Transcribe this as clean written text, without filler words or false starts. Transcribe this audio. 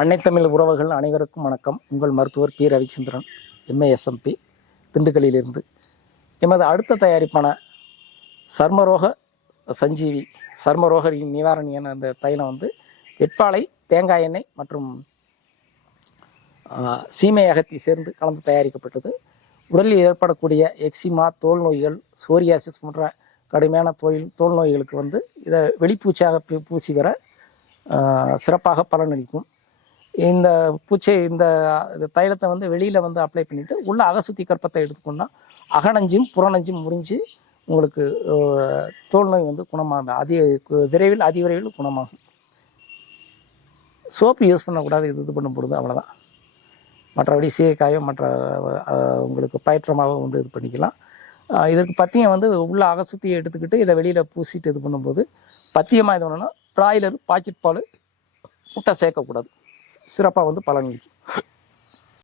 அன்னை தமிழ் உறவுகள் அனைவருக்கும் வணக்கம். உங்கள் மருத்துவர் பி ரவிச்சந்திரன், MASMP, திண்டுக்கல்லிலிருந்து. எமது அடுத்த தயாரிப்பான சர்மரோக சஞ்சீவி, சர்மரோக நிவாரணி என அந்த தைலம் வெட்பாலை, தேங்காய் எண்ணெய் மற்றும் சீமை அகத்தி சேர்ந்து கலந்து தயாரிக்கப்பட்டது. உடலில் ஏற்படக்கூடிய எக்ஸிமா, தோல் நோய்கள், சோரியாசிஸ் போன்ற கடுமையான தோல் நோய்களுக்கு இதை வெளிப்பூச்சியாக பூசி வர சிறப்பாக பலனளிக்கும். இந்த தைலத்தை வெளியில் அப்ளை பண்ணிவிட்டு உள்ள அகசுத்தி கற்பத்தை எடுத்துக்கொண்டால் அகநஞ்சும் புறநஞ்சும் முறிஞ்சு உங்களுக்கு தோல் நோய் குணமாகும். அதிவிரைவில் குணமாகும். சோப்பு யூஸ் பண்ணக்கூடாது. இது பண்ணும்பொழுது அவ்வளோதான். மற்றபடி சீக்காயோ மற்ற உங்களுக்கு பயற்றமாகவும் இது பண்ணிக்கலாம். இதற்கு பத்தியம் உள்ள அகசுத்தியை எடுத்துக்கிட்டு இதை வெளியில் பூசிட்டு இது பண்ணும்போது பத்தியமாக இது பண்ணணும்னா பிராய்லர், பாக்கெட் பால், முட்டை சேர்க்கக்கூடாது. சிறப்பாக பலனளிக்கும்.